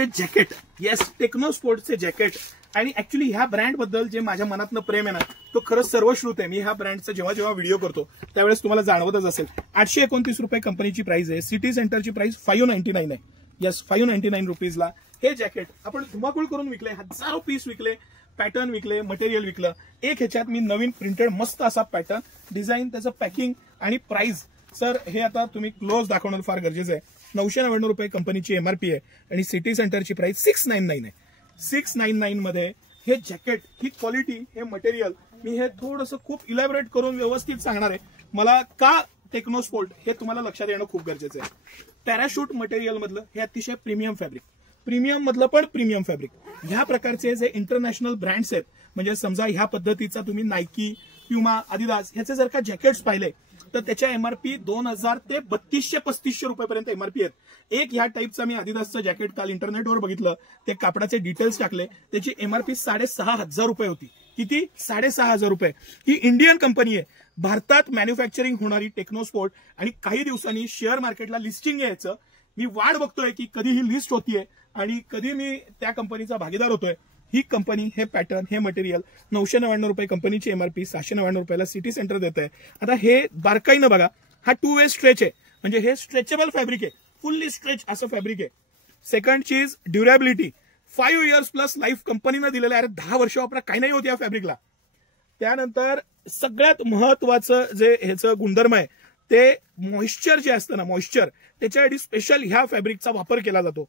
स्पोर्ट्सचे jacket, yes techno स्पोर्ट्सचे jacket. आणि actually ह्या brand बद्दल जे माझ्या मनातनं प्रेम आहे ना, तो खरंच सर्वश्रुत आहे. मी ह्या ब्रँडचा जेव्हा जेव्हा व्हिडिओ करतो त्यावेळेस तुम्हाला जाणवतच असेल. 829 रुपये कंपनीची प्राइस आहे. सिटी सेंटरची प्राइस 599 आहे. येस 599 रुपीजला हे जॅकेट आपण धुमाकूळ करून विकले, हजारो पीस विकले, पॅटर्न विकले, मटेरियल विकलं. एक ह्याच्यात मी नवीन प्रिंटेड मस्त असा पॅटर्न, डिझाईन, त्याचं पॅकिंग आणि प्राइस. सर हे आता तुम्ही क्लोज दाखवणं फार गरजेचं आहे. 999 रुपये कंपनीची एमआरपी आहे आणि सिटी सेंटरची प्राइस 699 आहे. 699 मध्ये हे जॅकेट, ही क्वालिटी, हे मटेरियल, मी हे थोडंसं खूप इलॅबोरेट करून व्यवस्थित सांगणार आहे. मला का टेक्नो स्पोर्ट हे तुम्हाला लक्षात येणं खूप गरजेचं आहे. पॅराशूट मटेरियल मधलं हे अतिशय प्रीमियम फॅब्रिक, प्रीमियम मधलं पण प्रीमियम फॅब्रिक. ह्या प्रकारचे जे इंटरनॅशनल ब्रँड्स आहेत, म्हणजे समजा ह्या पद्धतीचा तुम्ही नायकी, प्युमा, आदिदास ह्याचे जर का जॅकेट्स पाहिले तर त्याच्या एमआरपी 2000 ते 3200-3500 रुपयापर्यंत एमआरपी आहेत. एक ह्या टाईपचा मी आदिदासचं जॅकेट काल इंटरनेटवर बघितलं, ते कापडाचे डिटेल्स टाकले, त्याची एमआरपी 6500 रुपये होती. किती? 6500 रुपये. ही इंडियन कंपनी आहे, भारतात मॅन्युफॅक्चरिंग होणारी टेक्नो स्पोर्ट, आणि काही दिवसांनी शेअर मार्केटला लिस्टिंग यायचं. मी वाट बघतोय की कधी ही लिस्ट होतीये आणि कधी मी त्या कंपनीचा भागीदार होतोय. ही कंपनी, हे पॅटर्न, हे मटेरियल 999 रुपये कंपनीची एमआरपी 699 रुपयाला सिटी सेंटर देत आहे. आता हे बारकाईनं बघा, हा 2 वे स्ट्रेच आहे, म्हणजे हे स्ट्रेचेबल फॅब्रिक आहे, फुल्ली स्ट्रेच असं फॅब्रिक आहे. सेकंड चीज ड्युरेबिलिटी, 5 इयर्स प्लस लाईफ कंपनीनं दिलेलं आहे. 10 वर्ष वापरा, काही नाही होत या फॅब्रिकला. त्यानंतर सगळ्यात महत्वाचं जे ह्याचं गुणधर्म आहे ते मॉइश्चर जे असतं ना, मॉइश्चर, त्याच्यासाठी स्पेशल ह्या फॅब्रिकचा वापर केला जातो.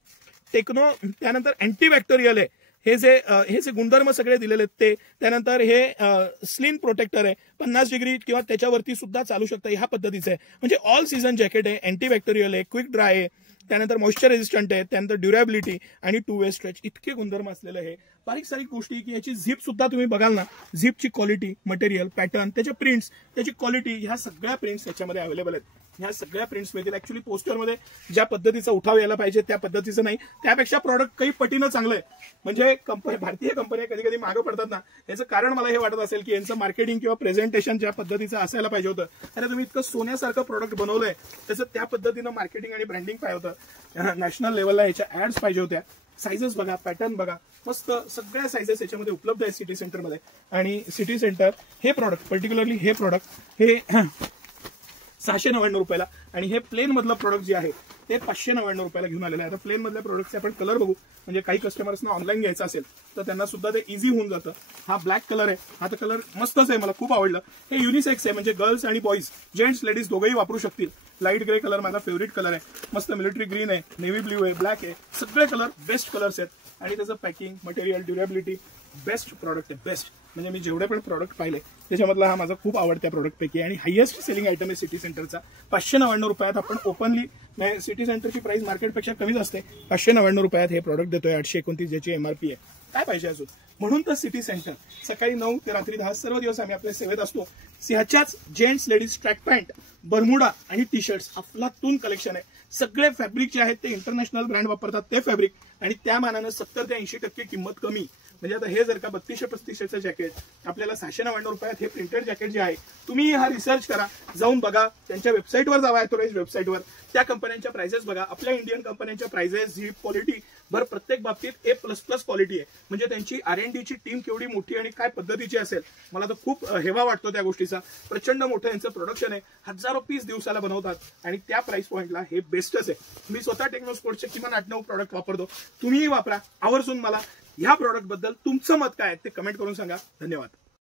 टेक्नो. त्यानंतर अँटीबॅक्टेरियल आहे, हे जे गुणधर्म सगळे दिलेले आहेत ते. त्यानंतर हे स्लिन प्रोटेक्टर आहे, 50 डिग्री किंवा त्याच्यावरती सुद्धा चालू शकतं, ह्या पद्धतीचं आहे. म्हणजे ऑल सीझन जॅकेट आहे, अँटीबॅक्टेरियल आहे, क्विक ड्राय आहे, त्यानंतर मॉइश्चर रेजिस्टंट आहे, त्यानंतर ड्युरेबिलिटी आणि 2 वे स्ट्रेच, इतके गुणधर्म असलेलं आहे. बारीक सारीक गोष्टी की याची झिप सुद्धा तुम्ही बघाल ना, झिपची क्वालिटी, मटेरियल, पॅटर्न, त्याचे प्रिंट्स, त्याची क्वालिटी, ह्या सगळ्या प्रिंट्स याच्यामध्ये अवेलेबल आहेत. ह्या सगळ्या प्रिंट्स मिळतील. ऍक्च्युली पोस्टरमध्ये ज्या पद्धतीचा उठाव यायला पाहिजे त्या पद्धतीचं नाही, त्यापेक्षा प्रॉडक्ट काही पटीनं चांगलं आहे. म्हणजे भारतीय कंपन्या कधी कधी मागं पडतात ना, याचं कारण मला हे वाटत असेल की यांचं मार्केटिंग किंवा प्रेझेंटेशन ज्या पद्धतीचं असायला पाहिजे होतं. अरे तुम्ही इतकं सोन्यासारखं प्रोडक्ट बनवलंय, त्याचं त्या पद्धतीनं मार्केटिंग आणि ब्रँडिंग पाहिजे होतं. नॅशनल लेवलला ह्याच्या ऍड्स पाहिजे होत्या. सायझेस बघा, पॅटर्न बघा, मस्त सगळ्या सायझेस याच्यामध्ये उपलब्ध आहेत सिटी सेंटरमध्ये. आणि सिटी सेंटर हे प्रॉडक्ट, पर्टिक्युलरली हे प्रॉडक्ट, हे 699 रुपयाला, आणि हे प्लेन मधलं प्रोडक्ट जे आहे ते 599 रुपयाला घेऊन आलेलं आहे. आता प्लेन मधल्या प्रोडक्टचे आपण कलर बघू, म्हणजे काही कस्टमर्सना ऑनलाईन घ्यायचं असेल तर त्यांना सुद्धा ते इझी होऊन जातं. हा ब्लॅक कलर आहे, हा तर कलर मस्तच आहे, मला खूप आवडलं. हे युनिसेक्स आहे, म्हणजे गर्ल्स आणि बॉईज, जेंट्स लेडीज दोघंही वापरू शकतील. लाईट ग्रे कलर माझा फेवरेट कलर आहे, मस्त मिलिटरी ग्रीन आहे, नेव्ही ब्ल्यू आहे, ब्लॅक आहे, सगळे कलर बेस्ट कलर्स आहेत. आणि त्याचं packing, material, durability, best product आहे, बेस्ट. म्हणजे मी जेवढे पण प्रॉडक्ट पाहिले त्याच्यामधला हा माझा खूप आवडत्या प्रॉडक्टपैकी आणि हायेस्ट सेलिंग आयटम आहे सिटी सेंटरचा. 599 रुपयात आपण ओपनली, सिटी सेंटरची प्राइस मार्केटपेक्षा कमीच असते, 599 रुपयात हे प्रॉडक्ट देतोय. 829 ज्याची एमआरपी आहे. काय पाहिजे अजून? म्हणून तर सिटी सेंटर सकाळी 9 ते रात्री 10 सर्व दिवस आम्ही आपल्या सेवेत असतो. ह्याच्याच gents ladies track pant, bermuda आणि टी शर्ट्स अफलातून कलेक्शन आहे. सगळे फॅब्रिक जे आहेत ते इंटरनॅशनल ब्रँड वापरतात ते फॅब्रिक, आणि त्या मानानं 70 ते 80% किंमत कमी. म्हणजे आता हे जर का 3235चं जॅकेट आपल्याला 699 रुपयात, हे प्रिंटेड जॅकेट जे आहे, तुम्ही हा रिसर्च करा, जाऊन बघा, त्यांच्या वेबसाईटवर जावा, ऑथोराइज्ड वेबसाईटवर, त्या कंपन्यांच्या प्राइसेस बघा, आपल्या इंडियन कंपन्यांच्या प्राइसेस, झीप, क्वालिटी, बरं प्रत्येक बाबतीत A++ क्वालिटी आहे. म्हणजे त्यांची R&D ची टीम केवढी मोठी आणि काय पद्धतीची असेल, मला तर खूप हेवा वाटतो त्या गोष्टीचा. प्रचंड मोठं यांचं प्रोडक्शन आहे, हजारो पीस दिवसाला बनवतात, आणि त्या प्राइस पॉईंटला हे बेस्टच आहे. मी स्वतः टेक्नो स्पोर्ट्सचे किमान 8-9 प्रॉडक्ट वापरतो, तुम्हीही वापरा. आवर्जून मला ह्या प्रॉडक्ट बद्दल तुमचं मत काय आहे ते कमेंट करून सांगा. धन्यवाद.